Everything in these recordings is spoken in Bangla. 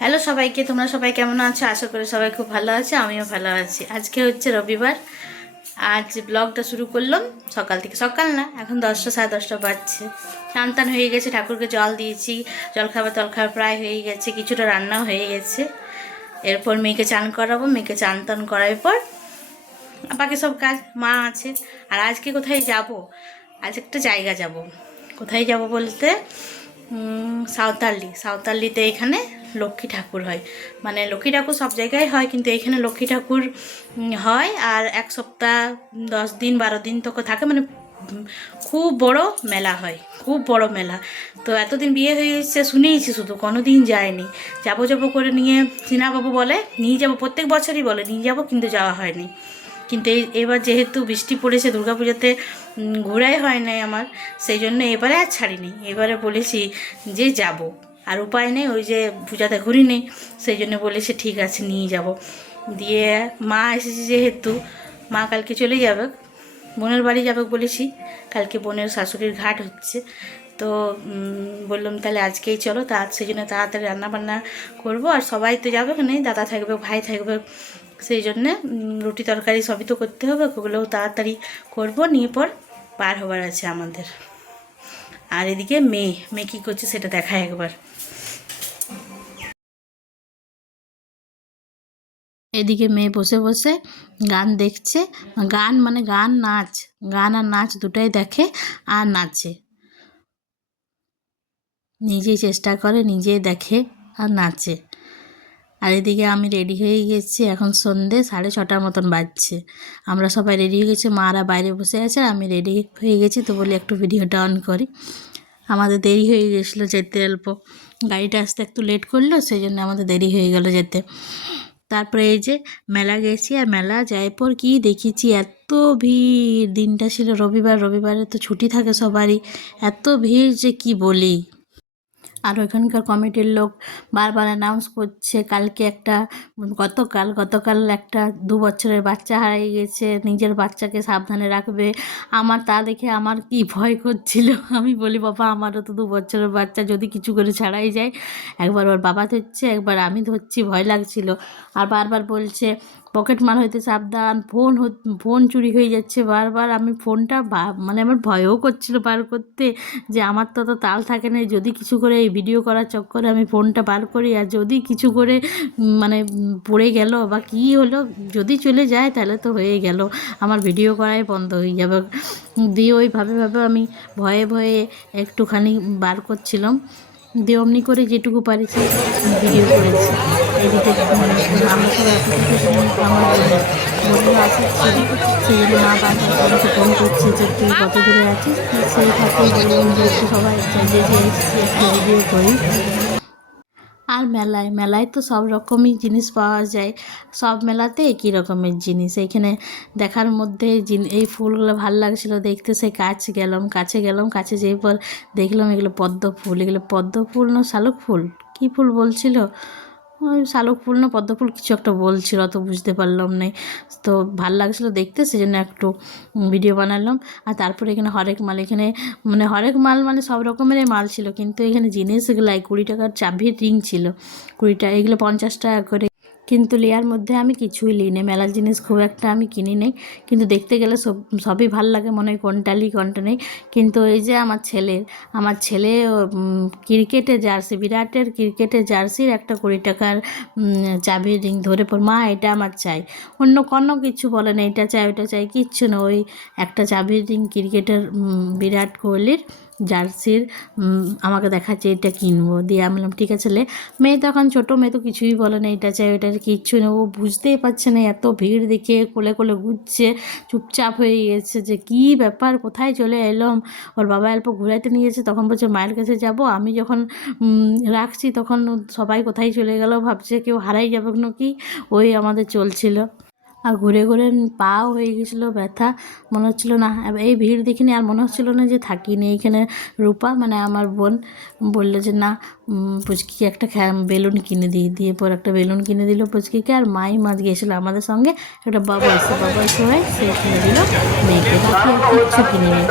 হ্যালো সবাইকে, তোমরা সবাই কেমন আছো? আশা করি সবাই খুব ভালো আছে, আমিও ভালো আছি। আজকে হচ্ছে রবিবার। আজ ব্লগটা শুরু করলাম সকাল থেকে। সকাল না, এখন দশটা, সাড়ে দশটা বাজছে। টান হয়ে গেছে, ঠাকুরকে জল দিয়েছি। জল খাবার তল খাবার প্রায় হয়ে গেছে, কিছুটা রান্না হয়ে গেছে। এরপর মেয়েকে চান করাবো, মেয়েকে চান টান করার পর বাকি সব কাজ মা আছে। আর আজকে কোথায় যাব? আজ একটা জায়গা যাব। কোথায় যাব বলতে? সাঁওতালি। সাঁওতালিতে এখানে লক্ষ্মী ঠাকুর হয়। মানে লক্ষ্মী ঠাকুর সব জায়গায় হয়, কিন্তু এখানে লক্ষ্মী ঠাকুর হয় আর এক সপ্তাহ, দশ দিন, বারো দিন তো থাকে। মানে খুব বড় মেলা হয়, খুব বড় মেলা। তো এতদিন বিয়ে হয়ে এসছে শুনেইছি শুধু কোনো দিন যায়নি। যাব যাব করে নিয়ে বাবু বলে, নিয়ে যাব, প্রত্যেক বছরই বলে, নিয়ে যাব, কিন্তু যাওয়া হয়নি। কিন্তু এই এবার যেহেতু বৃষ্টি পড়েছে দুর্গাপুজোতে উম, ঘোরাই হয় নাই আমার সেই জন্য এবারে আর ছাড়িনি। এবারে বলেছি যে যাব। আর উপায় নেই ওই যে পূজাতে ঘুরি নেই সেই জন্য বলেছি ঠিক আছে নিয়ে যাব। দিয়ে মা এসেছে যেহেতু মা কালকে চলে যাবে বোনের বাড়ি যাবে বলেছি কালকে বোনের শাশুড়ির ঘাট হচ্ছে। তো বললাম তাহলে আজকেই চলো তা সেই জন্য তাড়াতাড়ি রান্না বান্না করব আর সবাই তো যাবে নেই দাদা থাকবে ভাই থাকবে সেই জন্যে রুটি তরকারি সবই তো করতে হবে, ওগুলোও তাড়াতাড়ি করব, নিয়ে পর পার হবার আছে আমাদের। আর এদিকে মেয়ে মেয়ে কী করছে সেটা দেখায় একবার। এদিকে মেয়ে বসে বসে গান দেখছে। গান মানে গান, নাচ। গান আর নাচ দুটোই দেখে আর নাচে। নিজেই চেষ্টা করে, নিজেই দেখে আর নাচে। আর এদিকে আমি রেডি হয়ে গেছি। এখন সন্ধে সাড়ে ছটার মতন বাজছে। আমরা সবাই রেডি হয়ে গেছি। মারা বাইরে বসে আছে আমি রেডি হয়ে গেছি তো বলি একটু ভিডিওটা অন করি। আমাদের দেরি হয়ে গেছিল যেতে অল্প। গাড়িটা আসতে একটু লেট করল সেই জন্য আমাদের দেরি হয়ে গেল যেতে। তারপরে এই যে মেলা গেছি, আর মেলা যাওয়ার পর কি দেখেছি? এত ভিড়। দিনটা ছিল রবিবার। রবিবারে তো ছুটি থাকে সবারই। এত ভিড় যে কি বলি? আর ওইখানকার কমিটির লোক বারবার অ্যানাউন্স করছে, কালকে একটা, গতকাল গতকাল একটা দু বছরের বাচ্চা হারিয়ে গেছে, নিজের বাচ্চাকে সাবধানে রাখবে। আমার তা দেখে আমার কি ভয় করছিল? আমি বলি, বাবা, আমারও তো দু বছরের বাচ্চা, যদি কিছু করে ছাড়াই যায়, একবার ওর বাবা ধরছে, একবার আমি ধরছি। ভয় লাগছিল। আর বারবার বলছে পকেট মার হইতে সাবধান, ফোন ফোন চুরি হয়ে যাচ্ছে বারবার। আমি ফোনটা মানে আমার ভয়ও করছিল বার করতে যে আমার তো তো তাল থাকে না যদি কিছু করে এই ভিডিও করার চক্করে আমি ফোনটা বার করি, আর যদি কিছু করে মানে পড়ে গেল বা কী হলো, যদি চলে যায় তাহলে তো হয়ে গেল। আমার ভিডিও করাই বন্ধ হয়ে যাবে। দিয়ে ওইভাবে, ভাবে আমি ভয়ে ভয়ে একটুখানি বার করছিলাম। দিয়ে অমনি করে যেটুকু পারিছি ভিডিও করেছি। এদিকে উম, আমরা এতটুকু আমার বন্ধু আছে সেই জন্য মা বারবার আমাকে ফোন করছে যে তুই কত দূরে আছিস? সেই সবাই করি। আর মেলায় মেলায় তো সব রকমই জিনিস পাওয়া যায়। সব মেলাতে একই রকমের জিনিস। এইখানে দেখার মধ্যে এই ফুলগুলো ভালো লাগছিল দেখতে। সেই কাছে গেলাম কাছে গেলাম কাছে যেয়ে পর দেখলাম এগুলো পদ্ম ফুল। এগুলো পদ্ম ফুল না শালুক ফুল? কী ফুল বলছিল? শালুক ফুল না পদ্ম ফুল কিছু একটা বলছিল, অত বুঝতে পারলাম না তো ভালো লাগছিল দেখতে, সেজন্য একটু ভিডিও বানালাম। আর তারপরে এখানে হরেক মাল, এখানে মানে হরেক মাল মানে সব রকমেরই মাল ছিল, কিন্তু এখানে জিনিসগুলাই কুড়ি টাকার চাবির রিং ছিল। কুড়ি টাকা, এগুলো পঞ্চাশ টাকা করে কিন্তু লেয়ার মধ্যে আমি কিছুই নিই। না মেলার জিনিস খুব একটা আমি কিনি নেই। কিন্তু দেখতে গেলে সব সবই ভালো লাগে মনে হয় কোনটা নিই কোনটা নেই। কিন্তু এই যে আমার ছেলের আমার ছেলে উম, ক্রিকেটের জার্সি বিরাটের ক্রিকেটের জার্সির একটা কুড়ি টাকার চাবি রিং ধরে পর মা এটা আমার চাই। অন্য কোনো কিছু বলে না এটা চাই ওটা চাই কিচ্ছু না। ওই একটা চাবির রিং ক্রিকেটের বিরাট কোহলির জার্সির আমাকে দেখাচ্ছে এটা কিনবো। দিয়ে আমি বললাম, ঠিক আছে লে। মেয়ে তো এখন ছোটো, মেয়ে তো কিছুই বলে না, এটা চাই, ওটা কিচ্ছু না, ও বুঝতেই পারছে না, এত ভিড় দেখে কোলে কোলে ঘুরছে, চুপচাপ হয়ে গেছে যে কী ব্যাপার, কোথায় চলে এলাম? ওর বাবা অল্প ঘুরাইতে নিয়েছে তখন বলছে, মায়ের কাছে যাব? আমি যখন রাখছি, তখন সবাই কোথায় চলে গেল ভাবছে, কেউ হারাই যাবে নাকি? ওই আমাদের চলছিল। আর ঘুরে ঘুরে পাও হয়ে গেছিল, ব্যথা। মনে হচ্ছিল না এই ভিড় দেখিনি আর মনে হচ্ছিল না যে থাকি নি এইখানে রূপা মানে আমার বোন, বলল যে না পুচকিকে একটা বেলুন কিনে দিই দিয়ে পর একটা বেলুন কিনে দিল পুচকিকে আর মাই মাছ গিয়েছিল আমাদের সঙ্গে। একটা বাবা এসে বাবা বাবলস হয়ে সে কিনে দিল মেয়েকে। বাকি কিনে নেই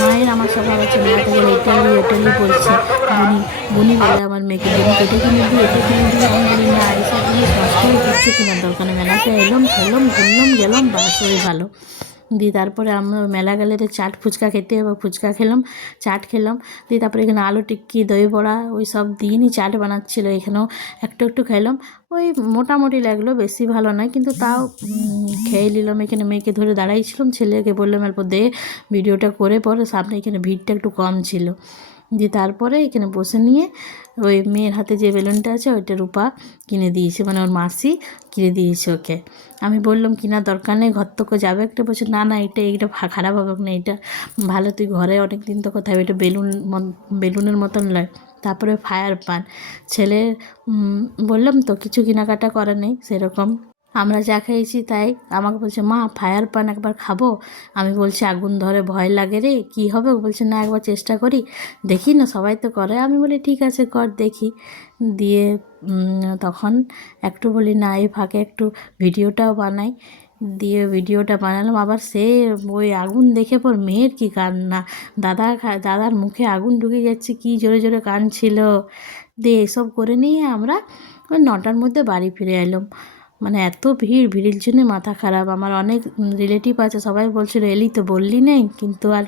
মায়ের আমার সবার আছে মা থেকে ইটালি ইটালি বলছে। বুনি বুনি বলে আমার মেয়েকে বুনি এটা কিনে দিই হয়ে কিচ্ছু কেনার দরকার নেই মেলাতে এলাম খেলাম, ঘুরলাম, গেলাম বাস ওই ভালো। দিয়ে তারপরে আমরা মেলা গেলে তো চাট, ফুচকা খেতে হবে, ফুচকা খেলাম, চাট খেলাম। দিয়ে তারপরে এখানে আলু টিক্কি, দই বড়া, ওই সব দিনই চাট বানাচ্ছিলো এখানেও। একটু একটু খেলাম। ওই মোটামুটি লাগল, বেশি ভালো নয়, কিন্তু তাও খেয়ে নিলাম। এখানে মেয়েকে ধরে দাঁড়াইছিলাম, ছেলেকে বললাম এরপর দে, ভিডিওটা করে পরে সামনে এখানে ভিড়টা একটু কম ছিল। দিয়ে তারপরে এখানে বসে নিয়ে ওই মেয়ের হাতে যে বেলুনটা আছে, ওইটা রূপা কিনে দিয়েছে। মানে ওর মাসি কিনে দিয়েছে ওকে। আমি বললাম, কিনা দরকার নেই, ঘর থেকে যাবে একটা। বলছে, না না, এটা এইটা খারাপ হবে না, এটা ভালো, তুই ঘরে অনেক দিন তো কোথায় এটা বেলুন বেলুনের মতন লয় তারপরে ফায়ার পান। ছেলে বললাম, তো কিছু কেনাকাটা করা নেই, সেরকম। আমরা যা খেয়েছি তাই। আমাকে বলছে, মা ফায়ার পান একবার খাব? আমি বলছি, আগুন ধরে ভয় লাগে রে, কী হবে? বলছে, না, একবার চেষ্টা করি, দেখি না, সবাই তো করে। আমি বলি, ঠিক আছে, কর, দেখি। দিয়ে তখন একটু বলি, না, এই ফাঁকে একটু ভিডিওটাও বানাই। দিয়ে ভিডিওটা বানালাম, আবার সে ওই আগুন দেখে পর মেয়ের কি কান্না। দাদা দাদার মুখে আগুন ঢুকে যাচ্ছে, কি জোরে জোরে কান ছিল দিয়ে এসব করে নিয়ে আমরা ওই নটার মধ্যে বাড়ি ফিরে এলাম। মানে এত ভিড়, ভিড়ের জন্য মাথা খারাপ। আমার অনেক রিলেটিভ আছে, সবাই বলছিল, এলি তো বললি নেই? কিন্তু আর